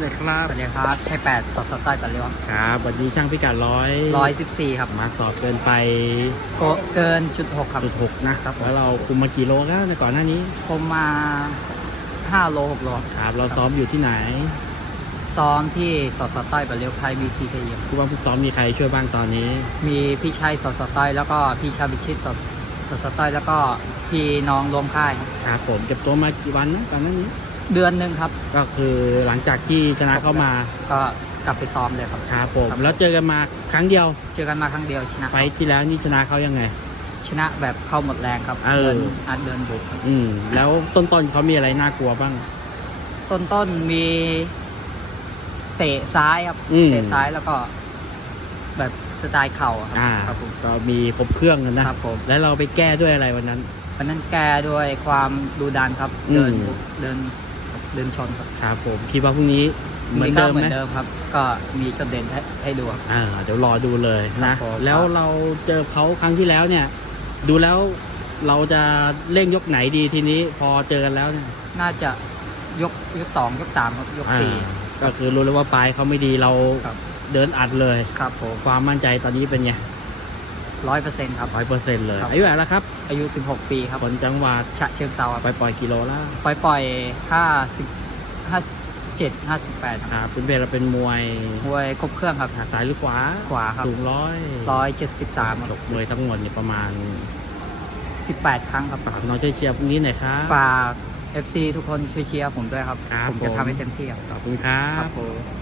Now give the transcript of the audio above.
เลยครับสวัสดีครับชัยแปดสอดสไตล์ตัดเร็วครับวันนี้ช่างพิกัดร้อยร้อยสิบสี่ครับมาสอบเกินไปโกเกินจุดหกครับจุดหกนะครับแล้วเราคุมมากี่โลแล้วในก่อนหน้านี้ผมมาห้าโลหกโลครับเราซ้อมอยู่ที่ไหน ซ้อมที่สอดสไตล์ตัดเร็วไทยบีซีเคยผู้ว่าผู้ซ้อมมีใครช่วยบ้างตอนนี้ มีพี่ชัยสอดสไตล์แล้วก็พี่ชาบิชิตสอดสอดสไตล์แล้วก็พี่น้องรวมค่ายครับครับผมเก็บตัวมากี่วันนะก่อนหน้านี้ เดือนหนึ่งครับ ก็คือหลังจากที่ชนะเข้ามาก็กลับไปซ้อมเลยครับครับผมครับแล้วเจอกันมาครั้งเดียว เจอกันมาครั้งเดียวชนะไฟท์ที่แล้วนี่ชนะเขายังไง ชนะแบบเข้าหมดแรงครับเออเดินอัดเดินบุกครับอืมแล้วต้นๆเขามีอะไรน่ากลัวบ้าง ต้นต้นๆมี เตะซ้ายครับอืมเตะซ้ายแล้วก็ แบบสไตล์เข่าอะคอ่ารับครับผมก็มีครบเครื่องกันนะครับผมแล้วเราไปแก้ด้วยอะไรวันนั้นวันนั้นแกด้วยความดูดันครับอืมเดินเดิน เดินชนครับครับผมคิดว่าพรุ่งนี้เหมือนเดิมเหมืไหมอนเดิมครับ ก็มีช็อตเด่นให้ให้ดูครับอ่าเดี๋ยวรอดูเลยนะครับผมแล้วเราเจอเขาครั้งที่แล้วเนี่ย ดูแล้วเราจะเร่งยกไหนดีทีนี้พอเจอกันแล้วเนี่ยน่าจะยกยกสองยกสามครับยกอ่าสี่ก็คือรู้แล้วว่าปลายเขาไม่ดีเราครับเดินอัดเลยครับผมความมั่นใจตอนนี้เป็นไง ร้อยเปอร์เซ็นต์ครับ ร้อยเปอร์เซ็นต์เลยครับ อายุเท่าไหร่แล้วครับอายุสิบหกปีครับผลจังหวัดฉะเชิงเซาครับไปปล่อยกิโลละปล่อยปล่อยห้าสิบห้าเจ็ดห้าสิบแปดครับคุณเบลเราเป็นมวยมวยครบเครื่องครับขาซ้ายหรือขวาขวาครับ สูงร้อยร้อยเจ็ดสิบสามจบมวยทั้งหมดเนี่ยประมาณสิบแปดครั้งครับฝากน้องช่วยเชียร์พรุ่งนี้หน่อยครับ ฝาก FC ทุกคนช่วยเชียร์ผมด้วยครับ ครับผมจะผม ทำให้เต็มที่ครับขอบคุณครัครับ บผม